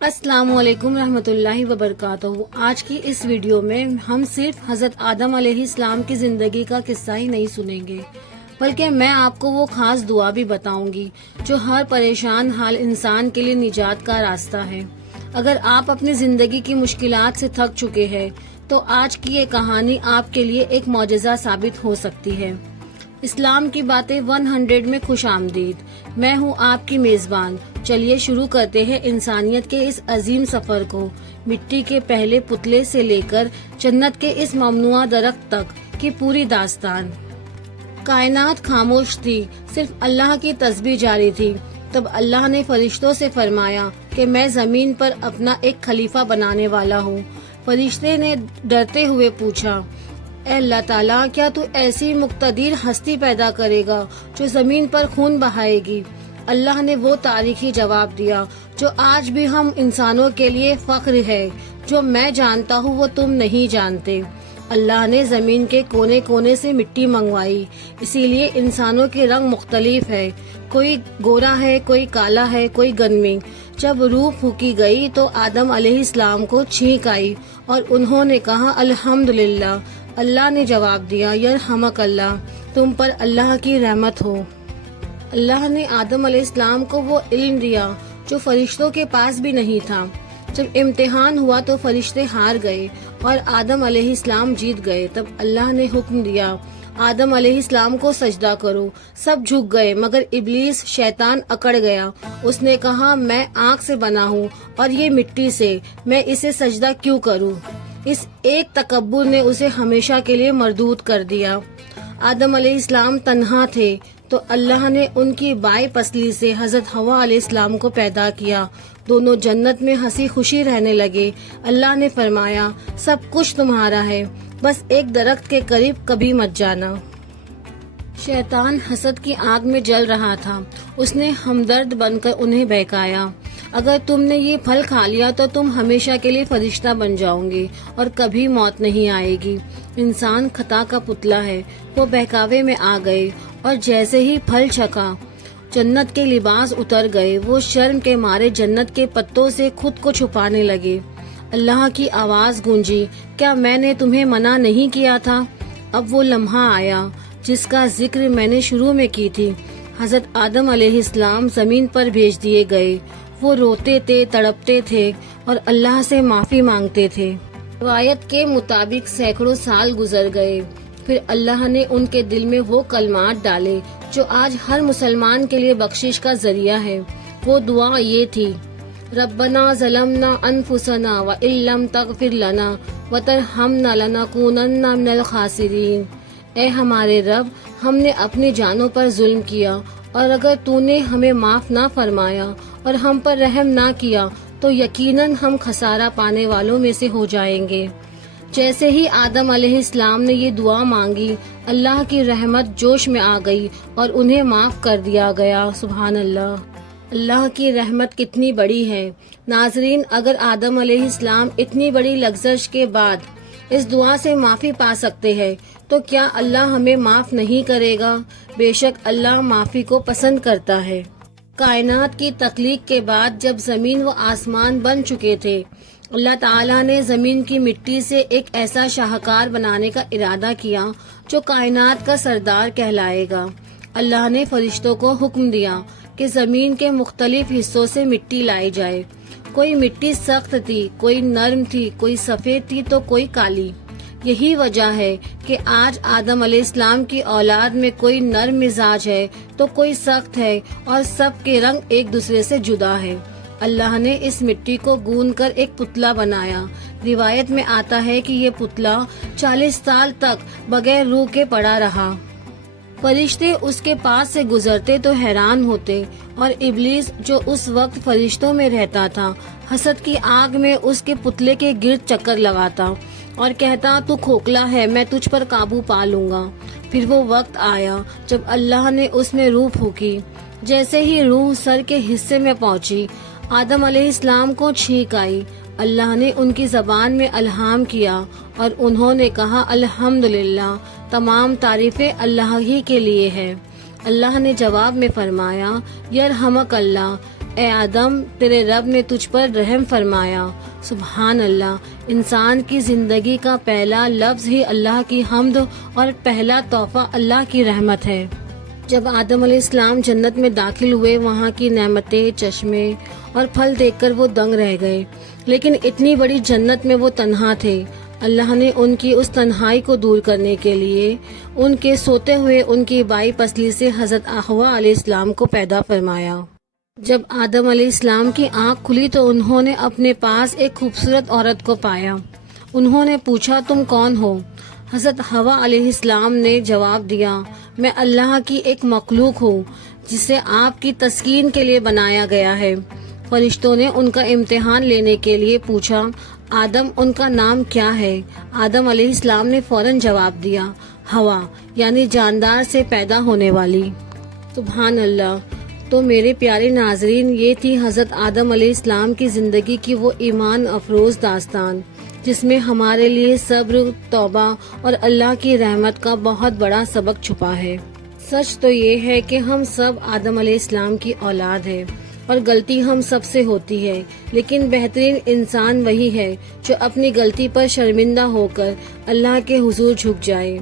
السلام علیکم رحمۃ اللہ وبرکاتہ۔ آج کی اس ویڈیو میں ہم صرف حضرت آدم علیہ السلام کی زندگی کا قصہ ہی نہیں سنیں گے، بلکہ میں آپ کو وہ خاص دعا بھی بتاؤں گی جو ہر پریشان حال انسان کے لیے نجات کا راستہ ہے۔ اگر آپ اپنی زندگی کی مشکلات سے تھک چکے ہیں تو آج کی یہ کہانی آپ کے لیے ایک معجزہ ثابت ہو سکتی ہے۔ اسلام کی باتیں 100 میں خوش آمدید۔ میں ہوں آپ کی میزبان۔ چلیے شروع کرتے ہیں انسانیت کے اس عظیم سفر کو، مٹی کے پہلے پتلے سے لے کر جنت کے اس ممنوعہ درخت تک کی پوری داستان۔ کائنات خاموش تھی، صرف اللہ کی تسبیح جاری تھی۔ تب اللہ نے فرشتوں سے فرمایا کہ میں زمین پر اپنا ایک خلیفہ بنانے والا ہوں۔ فرشتے نے ڈرتے ہوئے پوچھا، اے اللہ تعالیٰ، کیا تو ایسی مقتدر ہستی پیدا کرے گا جو زمین پر خون بہائے گی؟ اللہ نے وہ تاریخی جواب دیا جو آج بھی ہم انسانوں کے لیے فخر ہے۔ جو میں جانتا ہوں وہ تم نہیں جانتے۔ اللہ نے زمین کے کونے کونے سے مٹی منگوائی، اسی لیے انسانوں کے رنگ مختلف ہے، کوئی گورا ہے، کوئی کالا ہے، کوئی گنمی۔ جب روح پھونکی گئی تو آدم علیہ السلام کو چھینک آئی اور انہوں نے کہا الحمدللہ۔ اللہ نے جواب دیا یرحمک اللہ، تم پر اللہ کی رحمت ہو۔ اللہ نے آدم علیہ السلام کو وہ علم دیا جو فرشتوں کے پاس بھی نہیں تھا۔ جب امتحان ہوا تو فرشتے ہار گئے اور آدم علیہ السلام جیت گئے۔ تب اللہ نے حکم دیا آدم علیہ السلام کو سجدہ کرو۔ سب جھک گئے مگر ابلیس شیطان اکڑ گیا۔ اس نے کہا میں آنکھ سے بنا ہوں اور یہ مٹی سے، میں اسے سجدہ کیوں کروں؟ اس ایک تکبر نے اسے ہمیشہ کے لیے مردود کر دیا۔ آدم علیہ السلام تنہا تھے تو اللہ نے ان کی بائیں پسلی سے حضرت حوا علیہ السلام کو پیدا کیا۔ دونوں جنت میں ہنسی خوشی رہنے لگے۔ اللہ نے فرمایا سب کچھ تمہارا ہے، بس ایک درخت کے قریب کبھی مت جانا۔ شیطان حسد کی آگ میں جل رہا تھا۔ اس نے ہمدرد بن کر انہیں بہکایا، اگر تم نے یہ پھل کھا لیا تو تم ہمیشہ کے لیے فرشتہ بن جاؤ گے اور کبھی موت نہیں آئے گی۔ انسان خطا کا پتلا ہے، وہ بہکاوے میں آ گئے اور جیسے ہی پھل چکھا جنت کے لباس اتر گئے۔ وہ شرم کے مارے جنت کے پتوں سے خود کو چھپانے لگے۔ اللہ کی آواز گونجی، کیا میں نے تمہیں منع نہیں کیا تھا؟ اب وہ لمحہ آیا جس کا ذکر میں نے شروع میں کی تھی۔ حضرت آدم علیہ السلام زمین پر بھیج دیے گئے۔ وہ روتے تھے، تڑپتے تھے اور اللہ سے معافی مانگتے تھے۔ روایت کے مطابق سینکڑوں سال گزر گئے، پھر اللہ نے ان کے دل میں وہ کلمات ڈالے جو آج ہر مسلمان کے لیے بخشش کا ذریعہ ہے۔ وہ دعا یہ تھی، ربنا ظلمنا انفسنا وان لم تغفر لنا وترحمنا لنکونن من الخاسرین۔ اے ہمارے رب، ہم نے اپنی جانوں پر ظلم کیا اور اگر تو نے ہمیں معاف نہ فرمایا اور ہم پر رحم نہ کیا تو یقیناً ہم خسارہ پانے والوں میں سے ہو جائیں گے۔ جیسے ہی آدم علیہ السلام نے یہ دعا مانگی، اللہ کی رحمت جوش میں آ گئی اور انہیں معاف کر دیا گیا۔ سبحان اللہ۔ اللہ کی رحمت کتنی بڑی ہے۔ ناظرین، اگر آدم علیہ السلام اتنی بڑی لغزش کے بعد اس دعا سے معافی پا سکتے ہیں تو کیا اللہ ہمیں معاف نہیں کرے گا؟ بے شک اللہ معافی کو پسند کرتا ہے۔ کائنات کی تخلیق کے بعد جب زمین و آسمان بن چکے تھے، اللہ تعالیٰ نے زمین کی مٹی سے ایک ایسا شاہکار بنانے کا ارادہ کیا جو کائنات کا سردار کہلائے گا۔ اللہ نے فرشتوں کو حکم دیا کہ زمین کے مختلف حصوں سے مٹی لائی جائے۔ کوئی مٹی سخت تھی، کوئی نرم تھی، کوئی سفید تھی تو کوئی کالی۔ یہی وجہ ہے کہ آج آدم علیہ السلام کی اولاد میں کوئی نرم مزاج ہے تو کوئی سخت ہے اور سب کے رنگ ایک دوسرے سے جدا ہے۔ اللہ نے اس مٹی کو گوندھ کر ایک پتلا بنایا۔ روایت میں آتا ہے کہ یہ پتلا 40 سال تک بغیر روح کے پڑا رہا۔ فرشتے اس کے پاس سے گزرتے تو حیران ہوتے اور ابلیس جو اس وقت فرشتوں میں رہتا تھا، حسد کی آگ میں اس کے پتلے کے گرد چکر لگاتا اور کہتا تو کھوکھلا ہے، میں تجھ پر قابو پا لوں گا۔ پھر وہ وقت آیا جب اللہ نے اس میں روح پھونکی۔ جیسے ہی روح سر کے حصے میں پہنچی، آدم علیہ السلام کو چھینک آئی۔ اللہ نے ان کی زبان میں الہام کیا اور انہوں نے کہا الحمدللہ، تمام تعریفیں اللہ ہی کے لیے ہے۔ اللہ نے جواب میں فرمایا یرحمک اللہ، اے آدم تیرے رب نے تجھ پر رحم فرمایا۔ سبحان اللہ، انسان کی زندگی کا پہلا لفظ ہی اللہ کی حمد اور پہلا تحفہ اللہ کی رحمت ہے۔ جب آدم علیہ السلام جنت میں داخل ہوئے، وہاں کی نعمتیں، چشمے اور پھل دیکھ کر وہ دنگ رہ گئے، لیکن اتنی بڑی جنت میں وہ تنہا تھے۔ اللہ نے ان کی اس تنہائی کو دور کرنے کے لیے ان کے سوتے ہوئے ان کی بائیں پسلی سے حضرت حوا علیہ السلام کو پیدا فرمایا۔ جب آدم علیہ السلام کی آنکھ کھلی تو انہوں نے اپنے پاس ایک خوبصورت عورت کو پایا۔ انہوں نے پوچھا، تم کون ہو؟ حضرت حوا علیہ السلام نے جواب دیا، میں اللہ کی ایک مخلوق ہوں جسے آپ کی تسکین کے لیے بنایا گیا ہے۔ فرشتوں نے ان کا امتحان لینے کے لیے پوچھا، آدم ان کا نام کیا ہے؟ آدم علیہ السلام نے فوراً جواب دیا، ہوا، یعنی جاندار سے پیدا ہونے والی۔ سبحان اللہ۔ تو میرے پیارے ناظرین، یہ تھی حضرت آدم علیہ السلام کی زندگی کی وہ ایمان افروز داستان جس میں ہمارے لیے صبر، توبہ اور اللہ کی رحمت کا بہت بڑا سبق چھپا ہے۔ سچ تو یہ ہے کہ ہم سب آدم علیہ السلام کی اولاد ہیں اور غلطی ہم سب سے ہوتی ہے، لیکن بہترین انسان وہی ہے جو اپنی غلطی پر شرمندہ ہو کر اللہ کے حضور جھک جائے۔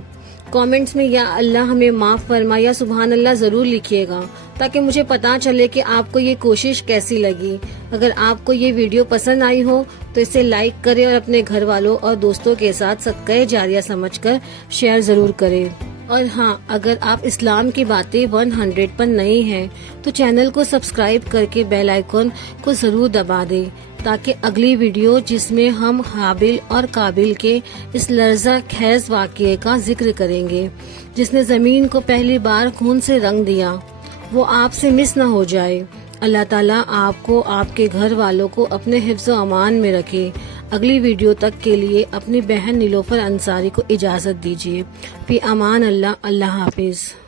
کامنٹس میں یا اللہ ہمیں معاف فرما یا سبحان اللہ ضرور لکھیے گا تاکہ مجھے پتا چلے کہ آپ کو یہ کوشش کیسی لگی۔ اگر آپ کو یہ ویڈیو پسند آئی ہو تو اسے لائک کریں اور اپنے گھر والوں اور دوستوں کے ساتھ صدقہ جاریہ سمجھ کر شیئر ضرور کریں۔ اور ہاں، اگر آپ اسلام کی باتیں 100 پر نئے ہیں تو چینل کو سبسکرائب کر کے بیل آئیکن کو ضرور دبا دیں تاکہ اگلی ویڈیو جس میں ہم حابیل اور قابیل کے اس لرزہ خیز واقعے کا ذکر کریں گے جس نے زمین کو پہلی بار خون سے رنگ دیا، وہ آپ سے مس نہ ہو جائے۔ اللہ تعالیٰ آپ کو، آپ کے گھر والوں کو اپنے حفظ و امان میں رکھے۔ اگلی ویڈیو تک کے لیے اپنی بہن نیلوفر انصاری کو اجازت دیجیے۔ فی امان اللہ، اللہ حافظ۔